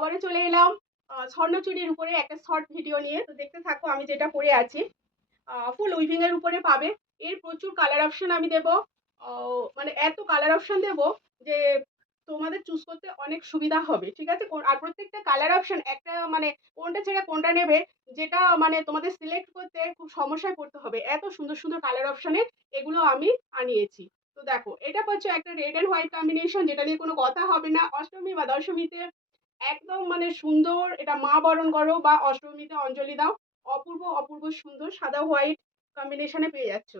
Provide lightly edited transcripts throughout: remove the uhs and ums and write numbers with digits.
আবারও চলে এলাম স্বর্ণচুরির উপরে একটা শর্ট ভিডিও নিয়ে। তো দেখতে থাকো আমি যেটা পরে আছি। ফুল উইভিং এর উপরে পাবে। এর প্রচুর কালার অপশন আমি দেব। মানে এত কালার অপশন দেব যে তোমাদের চুজ করতে অনেক সুবিধা হবে, ঠিক আছে? আর প্রত্যেকটা কালার অপশন একটা মানে কোনটা ছেড়ে কোনটা নেবে, যেটা মানে তোমাদের সিলেক্ট করতে খুব সমস্যায় পড়তে হবে। এত সুন্দর সুন্দর কালার অপশনে এগুলো আমি আনিয়েছি। তো দেখো, এটা হচ্ছে একটা রেড অ্যান্ড হোয়াইট কম্বিনেশন, যেটা নিয়ে কোনো কথা হবে না। অষ্টমী বা দশমীতে একদম মানে সুন্দর, এটা মা বরণ করো বা অষ্টমীতে অঞ্জলি দাও, অপূর্ব অপূর্ব সুন্দর সাদা হোয়াইট কম্বিনেশনে পেয়ে যাচ্ছ।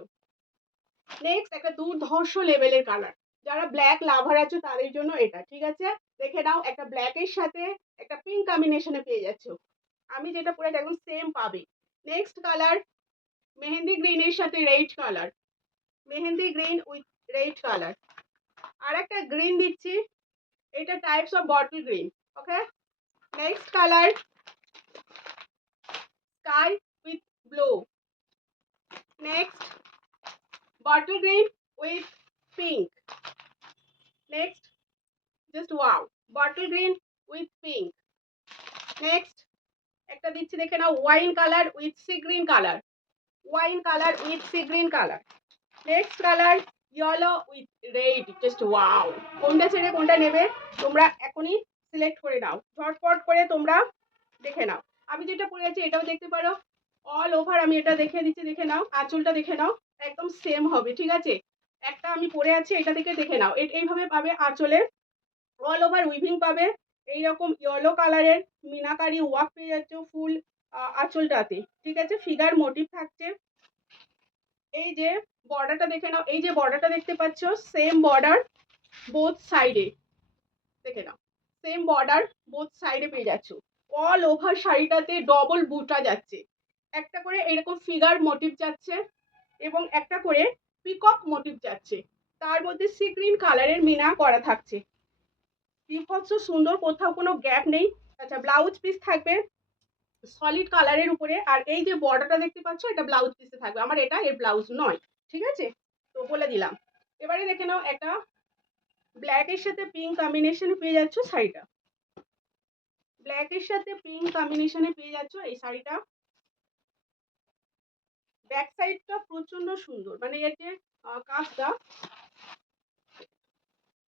নেক্সট একটা দুর্ধর্ষ লেভেলের কালার, যারা ব্ল্যাক লাভার আছে তাদের জন্য এটা, ঠিক আছে? দেখে নাও, একটা ব্ল্যাকের সাথে একটা পিঙ্ক কম্বিনেশনে পেয়ে যাচ্ছ। আমি যেটা পরে একদম সেম পাবে। নেক্সট কালার মেহেন্দি গ্রিনের সাথে red colour, mehndi green with red colour. আর একটা গ্রিন দিচ্ছি, এটা types of bottle green. Okay, next colour sky with blue. Next bottle green with pink. Next, just wow, bottle green with pink. Next একটা দিচ্ছি, দেখে নাও, wine colour with sea green colour, wine colour with sea green colour. Next colour yellow with red, just wow. কোনটা ছেড়ে কোনটা নেবে তোমরা এখনই সিলেক্ট করে নাও, ঝটপট করে তোমরা দেখে নাও। আমি যেটা পরে আছি এটাও দেখতে পারো। অল ওভার আমি এটা দেখিয়ে দিচ্ছি, দেখে নাও, আঁচলটা দেখে নাও, একদম সেম হবে, ঠিক আছে? একটা আমি পরে আছি, এটা থেকে দেখে নাও, এইভাবে পাবে আঁচলে অল ওভার উইভিং পাবে। এইরকম ইয়েলো কালারের মিনাকারি ওয়ার্ক পেয়ে যাচ্ছে ফুল আঁচলটাতে, ঠিক আছে? ফিগার মোটিভ থাকছে। এই যে বর্ডারটা দেখে নাও, এই যে বর্ডারটা দেখতে পাচ্ছ, সেম বর্ডার বোথ সাইডে, দেখে নাও, সেম বর্ডার বোথ সাইডে পেয়ে যাচ্ছ। অল ওভার শাড়িটাতে ডবল বুটা যাচ্ছে, একটা করে এরকম ফিগার মোটিভ যাচ্ছে এবং একটা করে পিকক মোটিভ যাচ্ছে, তার মধ্যে সি গ্রিন কালারের মিনা করা থাকছে। বিভৎস সুন্দর, কোথাও কোনো গ্যাপ নেই। আচ্ছা, ব্লাউজ পিস থাকবে সলিড কালারের উপরে, আর এই যে বর্ডারটা দেখতে পাচ্ছ এটা ব্লাউজ পিসে থাকবে, আমার এটা এর ব্লাউজ নয়, ঠিক আছে? তো বলে দিলাম। এবারে দেখে নাও, একটা ব্ল্যাকের সাথে পিঙ্ক কম্বিনেশনে পেয়ে যাচ্ছ শাড়িটা, ব্ল্যাকের সাথে পিঙ্ক কম্বিনেশনে পেয়ে যাচ্ছ এই শাড়িটা। ব্যাক সাইডটা প্রচন্ড সুন্দর, মানে এর যে কাজটা,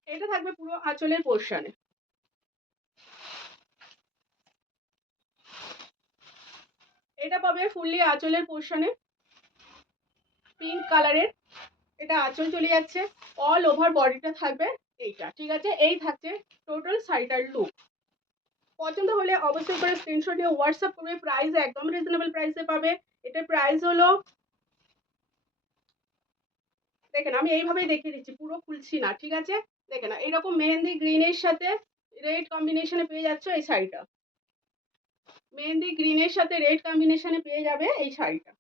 এটা থাকবে পুরো আঁচলের পোর্শনে। এটা পাবে ফুললি আঁচলের পোর্শনে, পিঙ্ক কালারের, এটা আঁচল চলে যাচ্ছে, অল ওভার বডিটা থাকবে এইটা, ঠিক আছে? এই থাকছে টোটাল শাড়িটার লুক। পছন্দ হলে অবশ্যই করে স্ক্রিনশট নিয়ে হোয়াটসঅ্যাপ করবে। প্রাইস একদম রিজনেবল প্রাইসে পাবে। এটার প্রাইস হলো, দেখেন আমি এইভাবেই দেখিয়ে দিচ্ছি, পুরো খুলছি না, ঠিক আছে? দেখে না, এরকম মেহেন্দি গ্রিনের সাথে রেড কম্বিনেশনে পেয়ে যাচ্ছ এই শাড়িটা, মেহেন্দি গ্রিনের সাথে রেড কম্বিনেশনে পেয়ে যাবে এই শাড়িটা।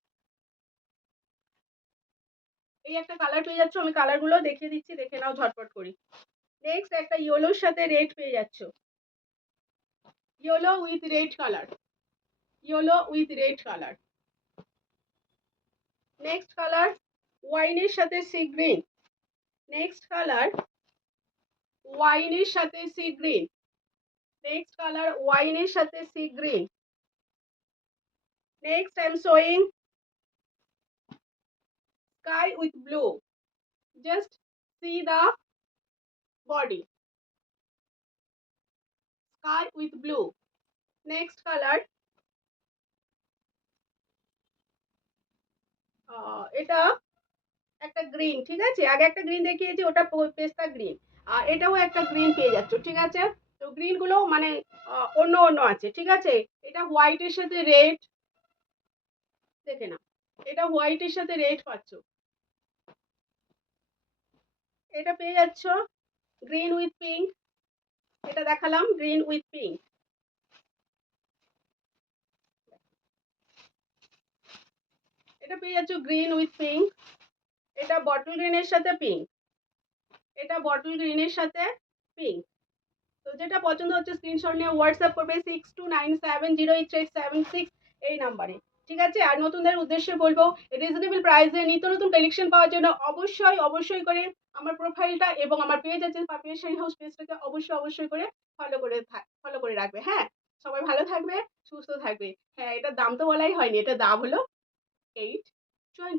এই একটা কালার পেয়ে যাচ্ছ, আমি কালারগুলো দেখিয়ে দিচ্ছি, দেখে নাও ঝটপট করি। নেক্সট একটা ইয়েলোর সাথে রেড পেয়ে যাচ্ছ, yellow with red colour, yellow with red colour. Next colour ওয়াইনের সাথে সি গ্রিন, নেক্সট কালার ওয়াইনের সাথে সি গ্রিন, নেক্সট কালার ওয়াইনের সাথে sea green. Next I am showing sky with blue, just see the body, sky with blue. Next color এটা একটা green, ঠিক আছে? আগে একটা গ্রিন দেখিয়েছি, ওটা পেস্তা গ্রিন, আর এটাও একটা গ্রিন পেয়ে যাচ্ছ, ঠিক আছে? তো গ্রিন গুলো মানে অন্য অন্য আছে, ঠিক আছে? এটা হোয়াইটের সাথে রেড, দেখে না, এটা হোয়াইটের সাথে রেড পাচ্ছ, এটা পেয়ে যাচ্ছ গ্রিন উইথ পিঙ্ক, এটা দেখালাম গ্রিন উইথ পিঙ্ক। এটা পেয়ে যাচ্ছ গ্রিন উইথ পিঙ্ক, এটা বটল গ্রিনের সাথে পিঙ্ক, এটা বটল গ্রিনের সাথে পিঙ্ক। তো যেটা পছন্দ হচ্ছে স্ক্রিনশট নিয়ে হোয়াটসঅ্যাপ করবে 6297083776 এই নাম্বারে, ঠিক আছে? আর নতুনদের উদ্দেশ্যে বলবো, রিজনেবল প্রাইসে নিত্য নতুন কালেকশন পাওয়ার জন্য অবশ্যই অবশ্যই করে আমার প্রোফাইলটা এবং আমার পেজ আছে পাপিয়া শাড়ি হাউস পেজটাকে অবশ্যই অবশ্যই করে ফলো করে রাখবে। হ্যাঁ, সবাই ভালো থাকবে, সুস্থ থাকবে। হ্যাঁ, এটার দাম তো বলাই হয়নি, এটার দাম হলো 820।